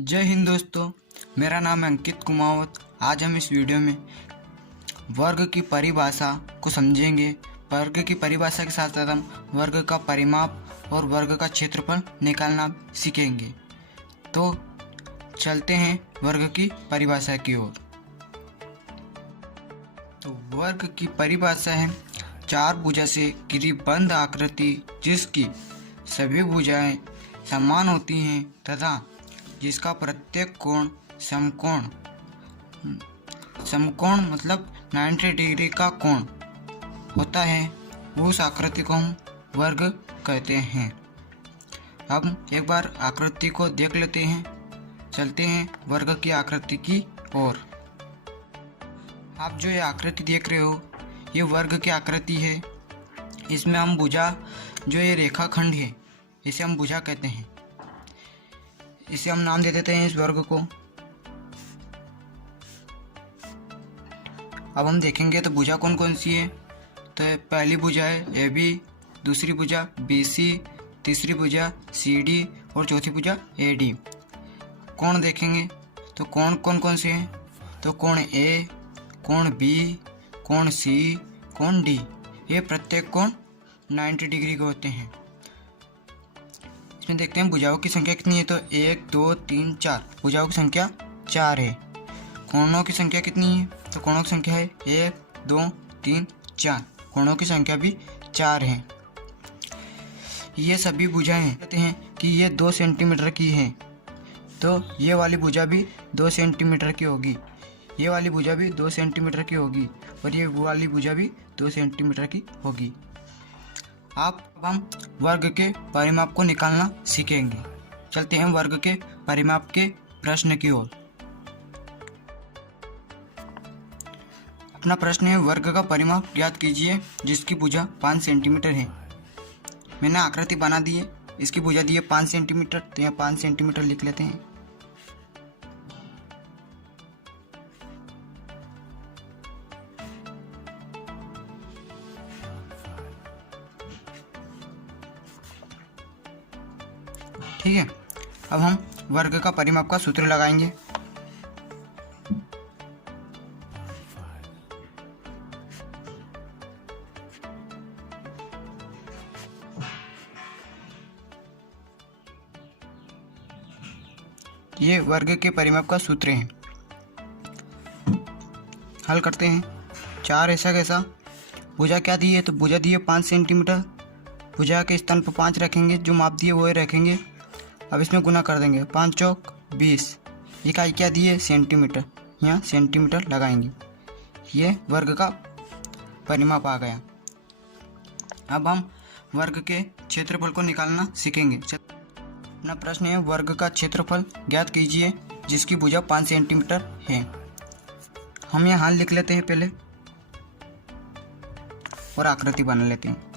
जय हिंद दोस्तों, मेरा नाम है अंकित कुमावत। आज हम इस वीडियो में वर्ग की परिभाषा को समझेंगे। वर्ग की परिभाषा के साथ साथ हम वर्ग का परिमाप और वर्ग का क्षेत्रफल निकालना सीखेंगे। तो चलते हैं वर्ग की परिभाषा की ओर। तो वर्ग की परिभाषा है चार भुजा से घिरी बंद आकृति जिसकी सभी भुजाएं समान होती हैं तथा जिसका प्रत्येक कोण समकोण मतलब 90 डिग्री का कोण होता है, उस आकृति को हम वर्ग कहते हैं। अब एक बार आकृति को देख लेते हैं। चलते हैं वर्ग की आकृति की ओर। आप जो ये आकृति देख रहे हो ये वर्ग की आकृति है। इसमें हम भुजा जो ये रेखाखंड है इसे हम भुजा कहते हैं। इसे हम नाम दे देते हैं इस वर्ग को। अब हम देखेंगे तो भुजा कौन कौन सी है। तो पहली भुजा है AB, दूसरी भुजा BC, तीसरी भुजा CD और चौथी भुजा AD। कोण देखेंगे तो कोण कौन कौन से हैं। तो कोण A, कोण B, कोण C, कोण D, ये प्रत्येक कोण 90 डिग्री के होते हैं। इसमें देखते हैं भुजाओं की संख्या कितनी है। तो 1 2 3 4 भुजाओं की संख्या 4 है। कोणों की संख्या कितनी है। तो कोणों की संख्या है 1 2 3 4। कोणों की संख्या भी 4 है। ये सभी भुजाएं कहते हैं कि ये 2 सेंटीमीटर की है। तो ये वाली भुजा भी 2 सेंटीमीटर की होगी, ये वाली भुजा भी 2 सेंटीमीटर की होगी और ये वाली भुजा भी 2 सेंटीमीटर की होगी। अब हम वर्ग के परिमाप को निकालना सीखेंगे। चलते हैं वर्ग के परिमाप के प्रश्न की ओर। अपना प्रश्न है वर्ग का परिमाप ज्ञात कीजिए जिसकी भुजा 5 सेंटीमीटर है। मैंने आकृति बना दी है, इसकी भुजा दी है 5 सेंटीमीटर। तो यहाँ 5 सेंटीमीटर लिख लेते हैं। ठीक है, अब हम वर्ग का परिमाप का सूत्र लगाएंगे। ये वर्ग के परिमाप का सूत्र है। हल करते हैं। 4 ऐसा कैसा, भुजा क्या दी है। तो भुजा दी है 5 सेंटीमीटर। भुजा के स्थान पर 5 रखेंगे, जो माप दिए वो रखेंगे। अब इसमें गुना कर देंगे, 5 चौक 20। इकाई क्या दी है सेंटीमीटर, यहाँ सेंटीमीटर लगाएंगे। ये वर्ग का परिमाप आ गया। अब हम वर्ग के क्षेत्रफल को निकालना सीखेंगे। अपना प्रश्न है वर्ग का क्षेत्रफल ज्ञात कीजिए जिसकी भुजा 5 सेंटीमीटर है। हम यहाँ हल लिख लेते हैं पहले और आकृति बना लेते हैं।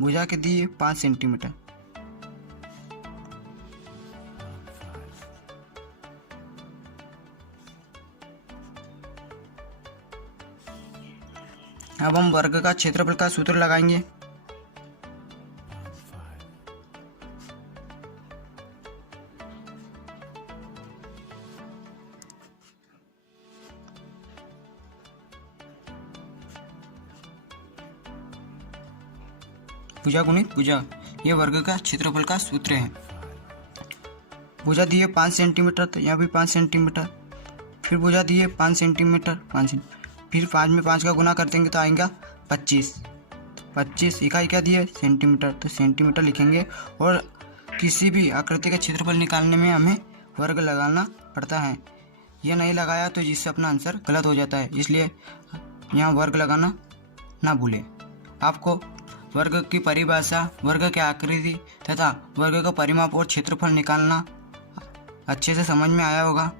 भुजा के दिए 5 सेंटीमीटर। अब हम वर्ग का क्षेत्रफल का सूत्र लगाएंगे। भुजा गुणित भुजा, ये वर्ग का क्षेत्रफल का सूत्र है। भुजा दी है 5 सेंटीमीटर, तो यहाँ भी 5 सेंटीमीटर। फिर भुजा दी है 5 सेंटीमीटर, फिर 5 में 5 का गुना कर देंगे तो आएगा 25। 25 इकाई क्या दी है सेंटीमीटर, तो सेंटीमीटर लिखेंगे। और किसी भी आकृति का क्षेत्रफल निकालने में हमें वर्ग लगाना पड़ता है। ये नहीं लगाया तो जिससे अपना आंसर गलत हो जाता है, इसलिए यहाँ वर्ग लगाना ना भूलें। आपको वर्ग की परिभाषा, वर्ग की आकृति तथा वर्ग का परिमाप और क्षेत्रफल निकालना अच्छे से समझ में आया होगा।